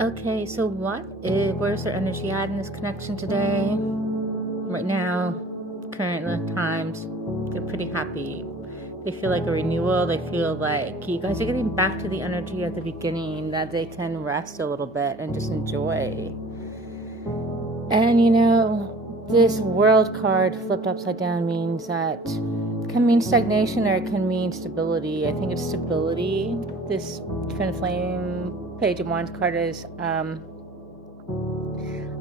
Okay, so where's their energy at in this connection today? Right now, current times, they're pretty happy. They feel like a renewal. They feel like you guys are getting back to the energy at the beginning, that they can rest a little bit and just enjoy. And you know, this world card flipped upside down means that can mean stagnation or it can mean stability. I think it's stability. This twin flame page of wands card is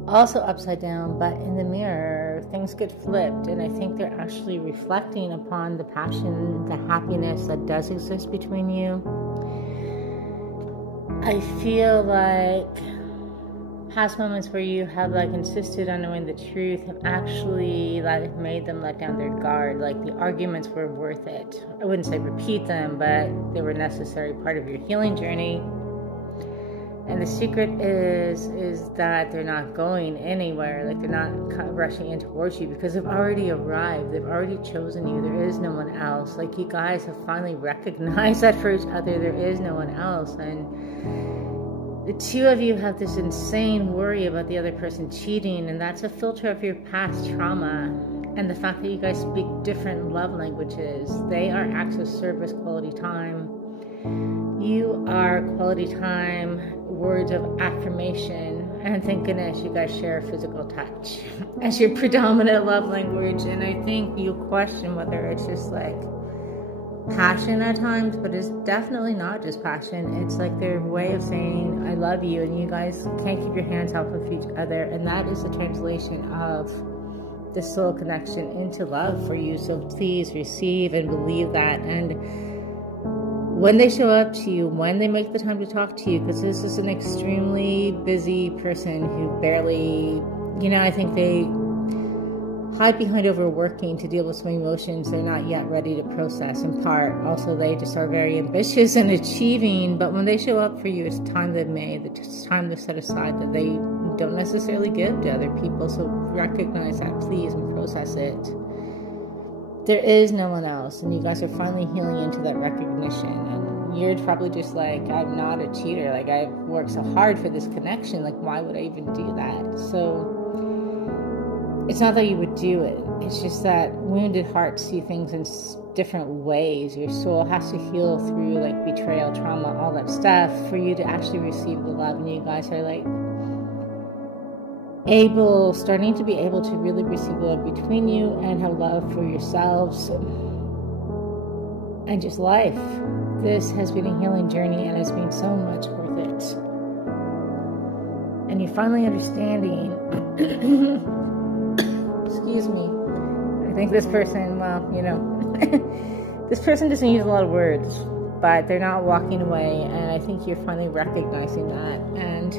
also upside down, but in the mirror things get flipped, and I think they're actually reflecting upon the passion, the happiness that does exist between you. I feel like past moments where you have like insisted on knowing the truth have actually like made them let down their guard. Like the arguments were worth it. I wouldn't say repeat them, but they were necessary part of your healing journey. And the secret is that they're not going anywhere. Like they're not rushing in towards you because they've already arrived. They've already chosen you. There is no one else. Like you guys have finally recognized that for each other. There is no one else. And the two of you have this insane worry about the other person cheating. And that's a filter of your past trauma. And the fact that you guys speak different love languages. They are acts of service, quality time. You are quality time, words of affirmation, and thank goodness you guys share physical touch as your predominant love language. And I think you question whether it's just like passion at times, but it's definitely not just passion. It's like their way of saying I love you, and you guys can't keep your hands off of each other, and that is the translation of the soul connection into love for you. So please receive and believe that. And when they show up to you, when they make the time to talk to you, because this is an extremely busy person who barely, I think they hide behind overworking to deal with some emotions they're not yet ready to process in part. Also, they just are very ambitious and achieving, but when they show up for you, it's time they've made, it's time they've set aside that they don't necessarily give to other people. So recognize that, please, and process it. There is no one else, and you guys are finally healing into that recognition. And you're probably just like, I'm not a cheater. Like, I've worked so hard for this connection. Like, why would I even do that? So it's not that you would do it. It's just that wounded hearts see things in different ways. Your soul has to heal through like betrayal, trauma, all that stuff for you to actually receive the love. And you guys are like starting to be able to really receive love between you and have love for yourselves and just life. This has been a healing journey and has been so much worth it. And you're finally understanding, excuse me, I think this person, this person doesn't use a lot of words, but they're not walking away, and I think you're finally recognizing that. And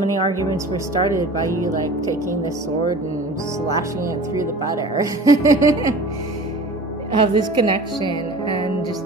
many arguments were started by you like taking the sword and slashing it through the butter of this connection, and just,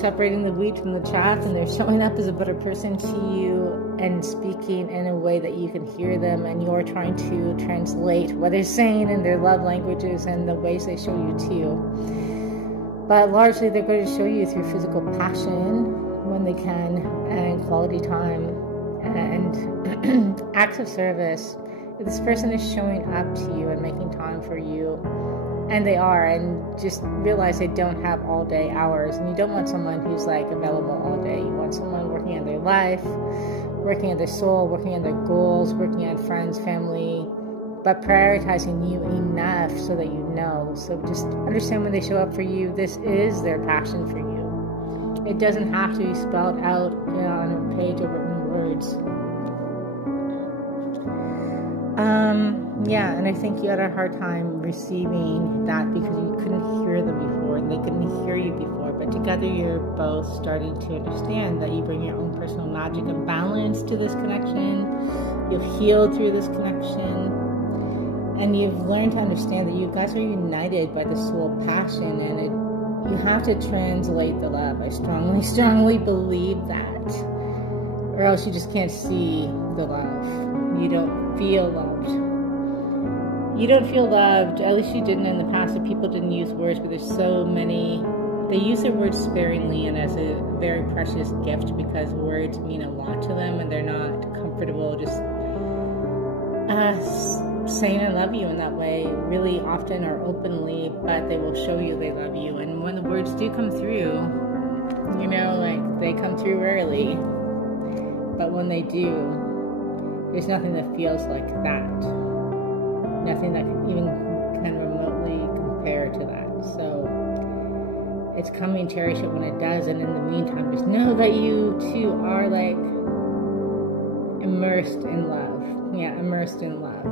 separating the wheat from the chaff, and they're showing up as a better person to you and speaking in a way that you can hear them, and you're trying to translate what they're saying in their love languages and the ways they show you too. But largely they're going to show you through physical passion when they can, and quality time, and acts of service. If this person is showing up to you and making time for you, and they are, and just realize they don't have all day hours, and you don't want someone who's like available all day. You want someone working on their life, working on their soul, working on their goals, working on friends, family, but prioritizing you enough so that you know. So just understand when they show up for you, this is their passion for you. It doesn't have to be spelled out on a page or written words. And I think you had a hard time receiving that because you couldn't hear them before, and they couldn't hear you before. But together you're both starting to understand that you bring your own personal magic and balance to this connection. You've healed through this connection, and you've learned to understand that you guys are united by the soul passion, and you have to translate the love. I strongly, strongly believe that, or else you just can't see the love. You don't feel loved. You don't feel loved, at least you didn't in the past. If people didn't use words, but there's so many, they use their words sparingly and as a very precious gift, because words mean a lot to them, and they're not comfortable just saying I love you in that way really often or openly, but they will show you they love you. And when the words do come through, you know, like, they come through rarely, but when they do, there's nothing that feels like that. Nothing that even can remotely compare to that. So it's coming, cherish it when it does, and in the meantime, just know that you too are like immersed in love. Yeah, immersed in love.